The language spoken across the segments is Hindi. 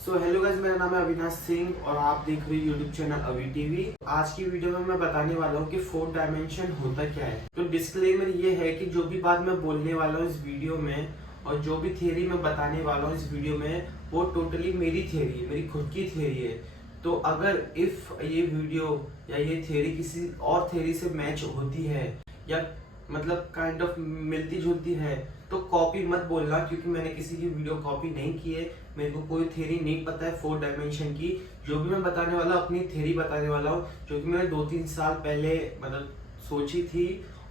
हेलो गाइस, मेरा नाम है अविनाश सिंह और आप देख रहे हो यूट्यूब चैनल अवी टीवी। आज की वीडियो में मैं बताने वाला हूँ कि फोर्थ डायमेंशन होता क्या है। तो डिस्क्लेमर ये है कि जो भी बात मैं बोलने वाला हूँ इस वीडियो में और जो भी थियरी मैं बताने वाला हूँ इस वीडियो में, वो टोटली मेरी थियरी है, मेरी खुद की थियरी है। तो अगर इफ ये वीडियो या ये थियरी किसी और थियरी से मैच होती है या मतलब काइंड ऑफ मिलती जुलती है तो कॉपी मत बोलना, क्योंकि मैंने किसी की वीडियो कॉपी नहीं की है। मेरे को कोई थ्योरी नहीं पता है फोर्थ डायमेंशन की। जो भी मैं बताने वाला हूँ अपनी थ्योरी बताने वाला हूँ, जो कि मैंने 2-3 साल पहले मतलब सोची थी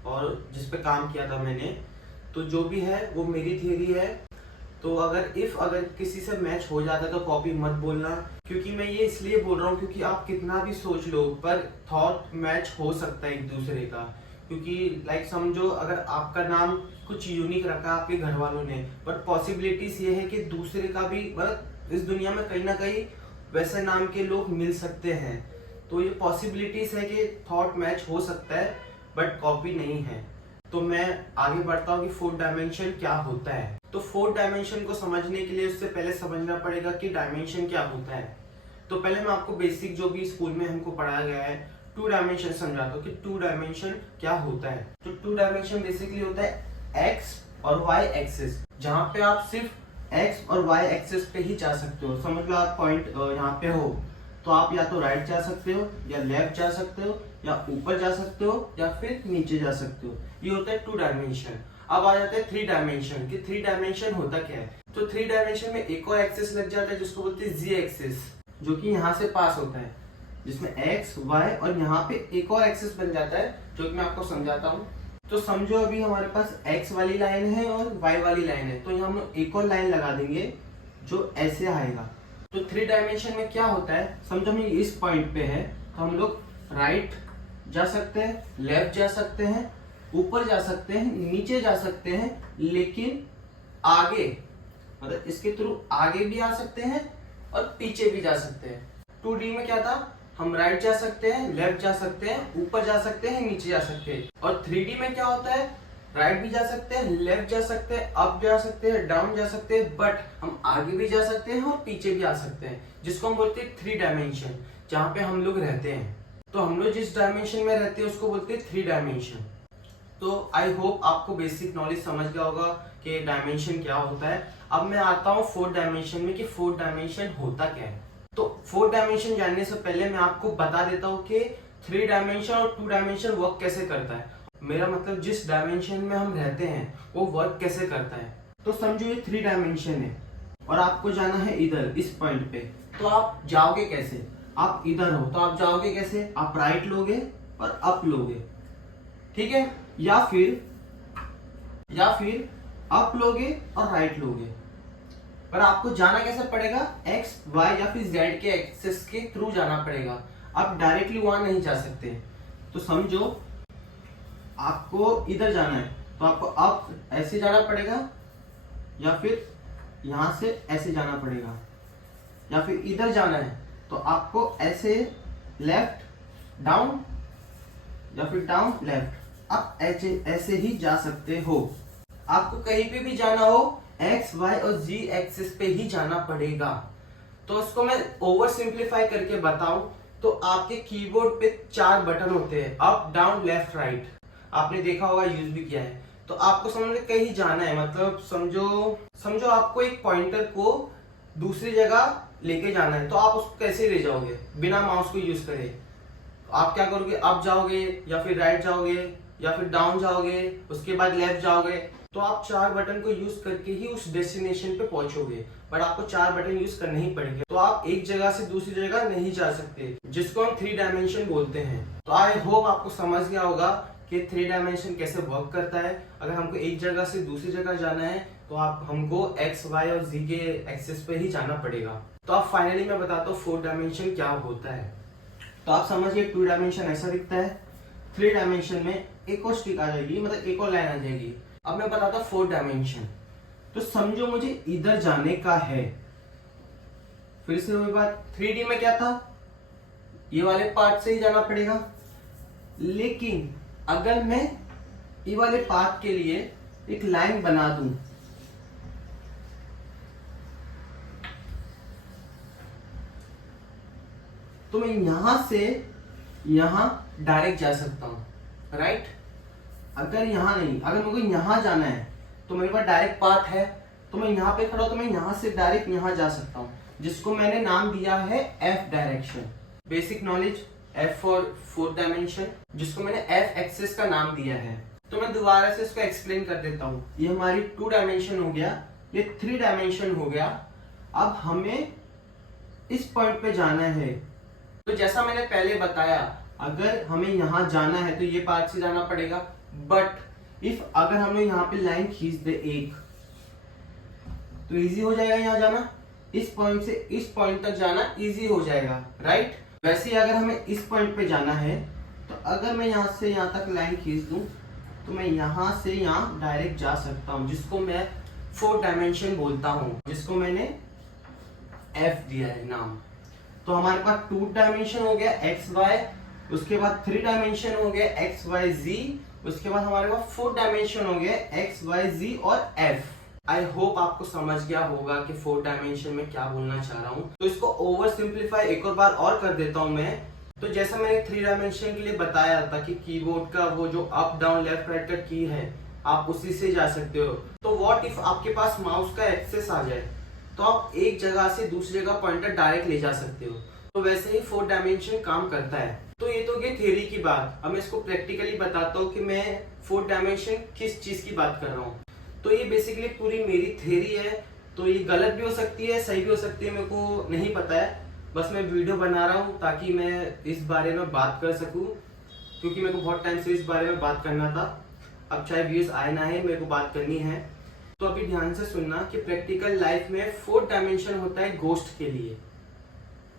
और जिस पे काम किया था मैंने। तो जो भी है वो मेरी थ्योरी है। तो अगर किसी से मैच हो जाता है तो कॉपी मत बोलना, क्योंकि मैं ये इसलिए बोल रहा हूँ क्योंकि आप कितना भी सोच लो पर थॉट मैच हो सकता है एक दूसरे का। क्योंकि लाइक समझो, अगर आपका नाम कुछ यूनिक रखा आपके घर वालों ने, बट पॉसिबिलिटीज ये है कि दूसरे का भी मतलब इस दुनिया में कहीं ना कहीं वैसे नाम के लोग मिल सकते हैं। तो ये पॉसिबिलिटीज है कि थॉट मैच हो सकता है बट कॉपी नहीं है। तो मैं आगे बढ़ता हूँ कि फोर्थ डायमेंशन क्या होता है। तो फोर्थ डायमेंशन को समझने के लिए उससे पहले समझना पड़ेगा कि डायमेंशन क्या होता है। तो पहले मैं आपको बेसिक जो भी स्कूल में हमको पढ़ाया गया है टू डायमेंशन समझाता हूँ कि टू डायमेंशन क्या होता है। तो टू डायमेंशन बेसिकली होता है एक्स और वाई एक्सिस, जहाँ पे आप सिर्फ एक्स और वाई एक्सिस पे ही जा सकते हो। समझ लो आप पॉइंट यहाँ पे हो तो आप या तो राइट जा सकते हो या लेफ्ट जा सकते हो या ऊपर जा सकते हो या फिर नीचे जा सकते हो। ये होता है टू डायमेंशन। अब आ जाता है थ्री डायमेंशन कि थ्री डायमेंशन होता क्या है। तो थ्री डायमेंशन में एक और एक्सिस लग जाता है जिसको बोलते हैं जी एक्सिस, जो कि यहाँ से पास होता है, जिसमें एक्स वाई और यहाँ पे एक और एक्सिस बन जाता है जो कि मैं आपको समझाता हूँ। तो समझो अभी हमारे पास एक्स वाली लाइन है और वाई वाली लाइन है, तो यहाँ हम लोग एक और लाइन लगा देंगे जो ऐसे आएगा। तो थ्री डायमेंशन में क्या होता है, समझो हम इस पॉइंट पे है तो हम लोग राइट जा सकते हैं, लेफ्ट जा सकते हैं, ऊपर जा सकते हैं, नीचे जा सकते हैं, लेकिन आगे मतलब इसके थ्रू आगे भी आ सकते हैं और पीछे भी जा सकते हैं। 2D में क्या था, हम राइट जा सकते हैं, लेफ्ट जा सकते हैं, ऊपर जा सकते हैं, नीचे जा सकते हैं। और 3D में क्या होता है, राइट भी जा सकते हैं, लेफ्ट जा सकते हैं, अप जा सकते हैं, डाउन जा सकते हैं, बट हम आगे भी जा सकते हैं और पीछे भी आ सकते हैं, जिसको हम बोलते हैं थ्री डायमेंशन, जहाँ पे हम लोग रहते हैं। तो हम लोग जिस डायमेंशन में रहते हैं उसको बोलते हैं थ्री डायमेंशन। तो आई होप आपको बेसिक नॉलेज समझ गया होगा कि डायमेंशन क्या होता है। अब मैं आता हूँ फोर्थ डायमेंशन में कि फोर्थ डायमेंशन होता क्या है। तो फोर्थ डायमेंशन जानने से पहले मैं आपको बता देता हूँ कि थ्री डायमेंशन और टू डायमेंशन वर्क कैसे करता है। मेरा मतलब जिस डायमेंशन में हम रहते हैं वो वर्क कैसे करता है। तो समझो ये थ्री डायमेंशन है और आपको जाना है इधर इस पॉइंट पे, तो आप जाओगे कैसे, आप इधर हो तो आप जाओगे कैसे, आप राइट लोगे और अप लोगे, ठीक है, या फिर अप लोगे और राइट लोगे। पर आपको जाना कैसे पड़ेगा, एक्स वाई या फिर जेड के एक्सेस के थ्रू जाना पड़ेगा। आप डायरेक्टली वहां नहीं जा सकते। तो समझो आपको इधर जाना है तो आपको अप ऐसे जाना पड़ेगा या फिर यहां से ऐसे जाना पड़ेगा, या फिर इधर जाना है तो आपको ऐसे लेफ्ट डाउन या फिर डाउन लेफ्ट, आप ऐसे ही जा सकते हो। आपको कहीं पे भी जाना हो एक्स वाई और जी एक्सिस पे ही जाना पड़ेगा। तो उसको मैं ओवर सिंप्लीफाई करके बताऊं तो आपके कीबोर्ड पे 4 बटन होते हैं, अप डाउन लेफ्ट राइट, आपने देखा होगा, यूज भी किया है। तो आपको समझ में कहीं जाना है, मतलब समझो आपको एक पॉइंटर को दूसरी जगह लेके जाना है, तो आप उसको कैसे ले जाओगे बिना माउस को यूज करे। आप क्या करोगे, अप जाओगे या फिर राइट जाओगे या फिर डाउन जाओगे, उसके बाद लेफ्ट जाओगे। तो आप 4 बटन को यूज करके ही उस डेस्टिनेशन पे पहुंचोगे, बट आपको 4 बटन यूज करने ही पड़ेंगे। तो आप एक जगह से दूसरी जगह नहीं जा सकते, जिसको हम थ्री डायमेंशन बोलते हैं। तो आई होप आपको समझ गया होगा कि थ्री डायमेंशन कैसे वर्क करता है। अगर हमको एक जगह से दूसरी जगह जाना है तो हमको एक्स वाई और जी के एक्सेस पे ही जाना पड़ेगा। तो अब फाइनली मैं बताता हूँ फोर्थ डायमेंशन क्या होता है। तो आप समझिए टू डायमेंशन ऐसा दिखता है, थ्री डायमेंशन में एक और स्टिक आ जाएगी, मतलब एक और लाइन आ जाएगी। अब मैं बताता हूँ फोर्थ डायमेंशन। तो समझो मुझे इधर जाने का है, फिर से वही बात, 3D में क्या था, ये वाले पार्ट से ही जाना पड़ेगा। लेकिन अगर मैं ये वाले पार्ट के लिए एक लाइन बना दूं, तो मैं यहाँ से यहाँ डायरेक्ट जा सकता हूँ, राइट। अगर यहाँ नहीं, अगर मेरे को यहाँ जाना है तो मेरे पास डायरेक्ट पाथ है, तो मैं यहाँ पे खड़ा हूँ तो मैं यहाँ से डायरेक्ट यहाँ जा सकता हूँ, जिसको मैंने नाम दिया है F direction. Basic knowledge, F for fourth dimension, जिसको मैंने एफ एक्सिस का नाम दिया है। तो मैं दोबारा से इसको एक्सप्लेन कर देता हूँ। ये हमारी 2 डायमेंशन हो गया, ये 3 डायमेंशन हो गया। अब हमें इस पॉइंट पे जाना है। तो जैसा मैंने पहले बताया, अगर हमें यहाँ जाना है तो ये पार्ट से जाना पड़ेगा, बट इफ अगर हम लोग यहाँ पे लाइन खींच दे एक, तो इजी हो जाएगा यहाँ जाना। इस पॉइंट से इस पॉइंट तक जाना इजी हो जाएगा, राइट। वैसे ही अगर हमें इस पॉइंट पे जाना है तो अगर मैं यहाँ से यहाँ तक लाइन खींच दूं तो मैं यहाँ से यहाँ डायरेक्ट जा सकता हूँ, जिसको मैं 4 डायमेंशन बोलता हूँ, जिसको मैंने एफ दिया है नाम। तो हमारे पास 2 डायमेंशन हो गया एक्स वाई, उसके बाद 3 डायमेंशन हो गया एक्स वाई जी, उसके बाद हमारे पास 4 डायमेंशन हो गया एक्स वाई जी और एफ। आई होप आपको समझ गया होगा कि 4 डायमेंशन में क्या बोलना चाह रहा हूँ। तो इसको ओवर सिंप्लीफाई एक और बार और कर देता हूँ मैं। तो जैसा मैंने 3 डायमेंशन के लिए बताया था कि कीबोर्ड का वो जो अप डाउन लेफ्ट राइट का की है, आप उसी से जा सकते हो। तो व्हाट इफ आपके पास माउस का एक्सेस आ जाए, तो आप एक जगह से दूसरी जगह पॉइंटर डायरेक्ट ले जा सकते हो। तो वैसे ही 4 डायमेंशन काम करता है। तो ये तो ये थ्योरी की बात। अब मैं इसको प्रैक्टिकली बताता हूँ कि मैं 4 डायमेंशन किस चीज की बात कर रहा हूँ। तो ये बेसिकली पूरी मेरी थ्योरी है। तो ये गलत भी हो सकती है, सही भी हो सकती है, मेरे को नहीं पता है। बस मैं वीडियो बना रहा हूँ ताकि मैं इस बारे में बात कर सकूँ, क्योंकि मेरे को बहुत टाइम से इस बारे में बात करना था। अब चाहे व्यूज आए ना है, मेरे को बात करनी है। तो अभी ध्यान से सुनना कि प्रैक्टिकल लाइफ में 4 डायमेंशन होता है गोस्ट के लिए।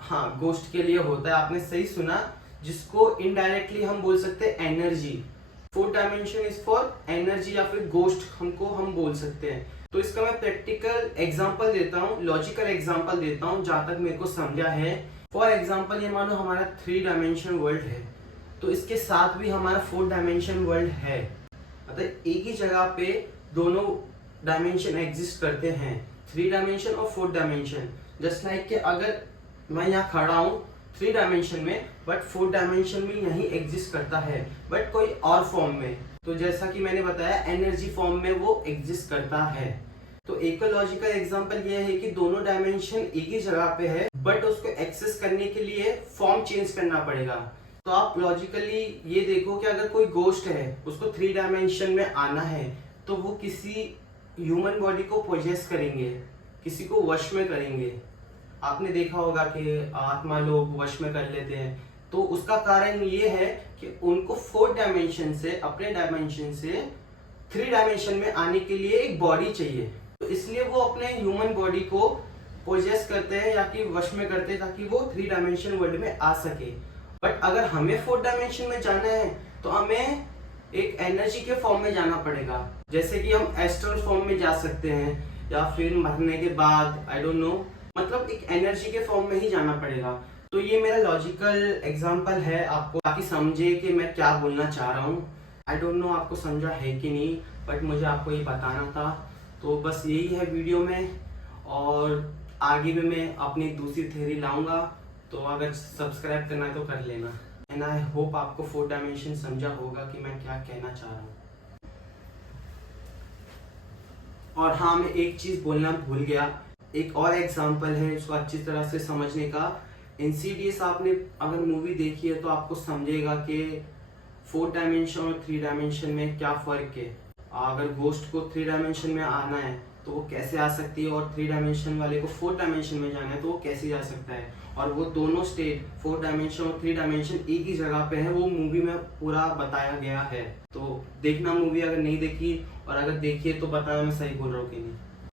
हाँ, गोस्ट के लिए होता है, आपने सही सुना, जिसको इनडायरेक्टली हम बोल सकते हैं energy. 4 dimension is for energy या फिर गोस्ट हम बोल सकते हैं। तो इसका मैं प्रैक्टिकल एग्जांपल देता हूँ, लॉजिकल एग्जांपल देता हूँ जहां तक मेरे को समझा है। फॉर एग्जांपल, ये मानो हमारा 3 डायमेंशन वर्ल्ड है, तो इसके साथ भी हमारा 4 डायमेंशन वर्ल्ड है। मतलब एक ही जगह पे दोनों डायमेंशन एग्जिस्ट करते हैं, 3 डायमेंशन और 4 डायमेंशन। जस्ट लाइक कि अगर मैं यहाँ खड़ा हूँ 3 डायमेंशन में, बट 4 डायमेंशन में यही एग्जिस्ट करता है, बट कोई और फॉर्म में। तो जैसा कि मैंने बताया, एनर्जी फॉर्म में वो एग्जिस्ट करता है। तो एक लॉजिकल एग्जांपल ये है कि दोनों डायमेंशन एक ही जगह पे है, बट उसको एक्सेस करने के लिए फॉर्म चेंज करना पड़ेगा। तो आप लॉजिकली ये देखो कि अगर कोई गोस्ट है, उसको 3 डायमेंशन में आना है, तो वो किसी ह्यूमन बॉडी को पोजेस करेंगे, किसी को वश में करेंगे। आपने देखा होगा कि आत्मा लोग वश में कर लेते हैं। तो उसका कारण ये है कि उनको 4 डायमेंशन से, अपने डायमेंशन से 3 डायमेंशन में आने के लिए एक बॉडी चाहिए। तो इसलिए वो अपने ह्यूमन बॉडी को पोजेस करते हैं या कि वश में करते हैं, ताकि वो 3 डायमेंशन वर्ल्ड में आ सके। बट अगर हमें 4 डायमेंशन में जाना है तो हमें एक एनर्जी के फॉर्म में जाना पड़ेगा। जैसे कि हम एस्ट्रल फॉर्म में जा सकते हैं, या फिर मरने के बाद, आई डोंट नो, मतलब एक एनर्जी के फॉर्म में ही जाना पड़ेगा। तो ये मेरा लॉजिकल एग्जांपल है, आपको ताकि समझे कि मैं क्या बोलना चाह रहा हूँ। आई डोंट नो आपको समझा है कि नहीं, बट मुझे आपको ये बताना था। तो बस यही है वीडियो में, और आगे भी मैं अपनी दूसरी थ्योरी लाऊंगा। तो अगर सब्सक्राइब करना है तो कर लेना। एंड आई होप आपको 4 डायमेंशन समझा होगा कि मैं क्या कहना चाह रहा हूँ। और हाँ, मैं एक चीज बोलना भूल गया, एक और एग्जांपल है इसको अच्छी तरह से समझने का। इंसीडियस आपने अगर मूवी देखी है तो आपको समझेगा कि 4 डायमेंशन और 3 डायमेंशन में क्या फर्क है। अगर गोस्ट को 3 डायमेंशन में आना है तो वो कैसे आ सकती है, और 3 डायमेंशन वाले को 4 डायमेंशन में जाना है तो वो कैसे जा सकता है। और वो दोनों स्टेट 4 डायमेंशन और 3 डायमेंशन एक ही जगह पे है, वो मूवी में पूरा बताया गया है। तो देखना मूवी अगर नहीं देखी, और अगर देखी है तो बताना मैं सही बोल रहा हूँ कि नहीं।